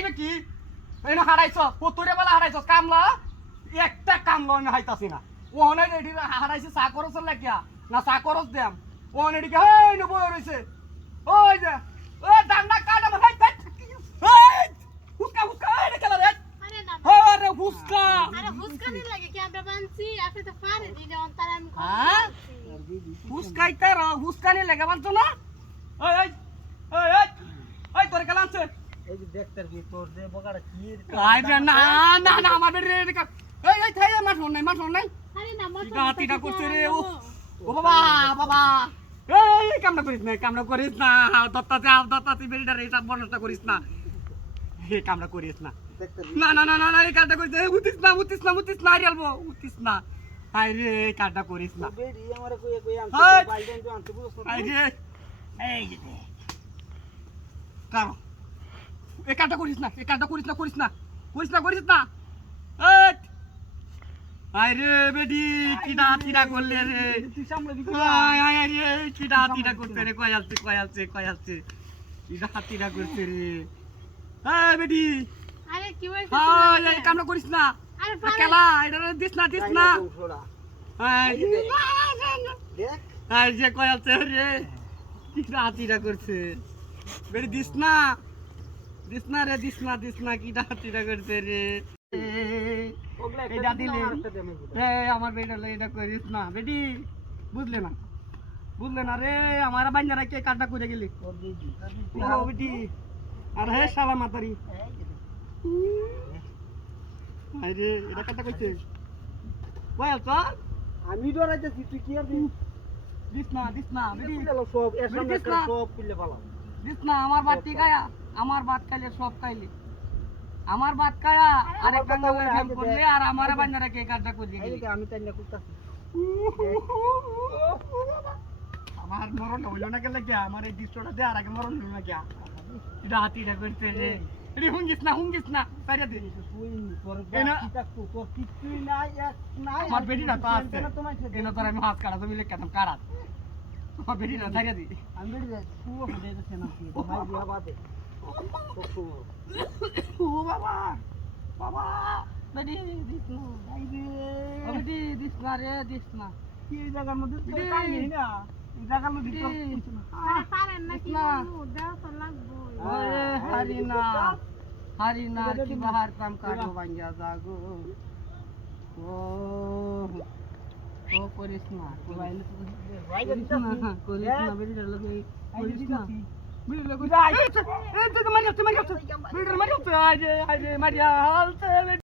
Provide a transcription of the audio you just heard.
হারাইবে কি এনে হারাইছ কতরে বেলা হারাইছ কামলা একটা কামলা আমি হাইতাছি না ওহনে এডি হারাইছে চা করছ লাগিয়া না চা করছ দেম ওহনে এডি হেই ন বই রইছে ওই যে ওই ডান্ডা কাটা ভাই এই হুস্কা হুস্কা এনে কেলা রে আরে না আরে হুস্কা আরে হুস্কা দিন লাগে কি আমরা বানছি আপনি তো পারে দিলে অন্তর আমি হ্যাঁ হুস্কাইতে র হুস্কানি লাগে বলছো না ওই ওই ওই ওই ওই তোর কেলা আছে এই যে দেখতার কি তোর যে বগাড়া কি আরে না না না আমার বেরে এই এই থাই আমার ফোন নাই আরে না মত গাতিটা করছে রে ও বাবা বাবা এই কামনা করিস না দত্তাতে বেরিটা রে সব বনটা করিস না এই কামনা করিস না দেখতার না না না না এই কাজটা করিস উঠিস না আরিয়ালবো উঠিস না আই রে এই কাজটা করিস না বেরি আমারে কই কই আনতে হাই! বাইডেন তো আনতে বুঝছ আই রে এই যে কারো এই কাজটা করিস না এই আই রে বেডি কিডা করলে রে তুই সামনে দিকে আয় রে কিডা করতে রে কয় আসছে কিডা করতে রে এই বেডি আরে কি হইছে এই কামনা করিস না আরে পারে কেলা এটা দিস না এই দেখ আই যে কয় আসছে রে কিডা করছে বেডি দিস না কিডা করতে রে ওগলা এটা দিলে একটা দেমে আমার বেটা এটা করিস না বেটি বুঝলে না রে আমার বান্যারা কে কাটা করে গেলি তোর দিদি ও বেটি আর হে শালা মাতারি আরে এটা কাটা কইছে বল তো আমি ডরাইতেছি তুই কি আর দিস না বেটি সব এর সামনে দিস না। সব পিলে পালা দিস না আমার বাটি গায়া আমার ভাত খাইলে সব খাইলে আমার ভাত খায়া আরেক কথা কাঙ্গা বলে ফেম হাইতে করলে দে। আর আমার বান্যারা কে কাটা করে গেলি এইদিকে আমি তাইলে কুত্তাছি আমার মরণ হইল না গেলে কি আমার এই দৃশ্যটা দেওয়ার আগে মরণ হইল না কি এটা হাতিটা করতে রে এটি হুঙ্গিস না সাইরা দে তোর এনা- তোর কিছুই নাই এক নাই আমার বেটিটা তো আছে তোমার কেন তোর আমি হাত কাটা তুমি লেখা কারাত আমার বেটিটা সাইরা দি আমি বেটি শুভ হয়ে যাচ্ছে না কি তোমার বিয়া বাদে ও বাবা বেটি দিস না ও বেটি দিস না রে দিস না কি এই জায়গার মধ্যে তো বেটি। কাহিনী না এই জায়গার মধ্যে তো বেটি। কিছু না আরে পারেন না কি না। বলবো দাও তো লাগবো ওরে হারিনা কি বাহার কাম কাটো ভাঙ্গা জাগো ও করিস না বাইলে তো ভাই করিস না বেরিটা লগে করিস না বেরিটা লগে যাই। এই তো মারিয়া বেরিটা মারিয়া আরে মারিয়া হালতে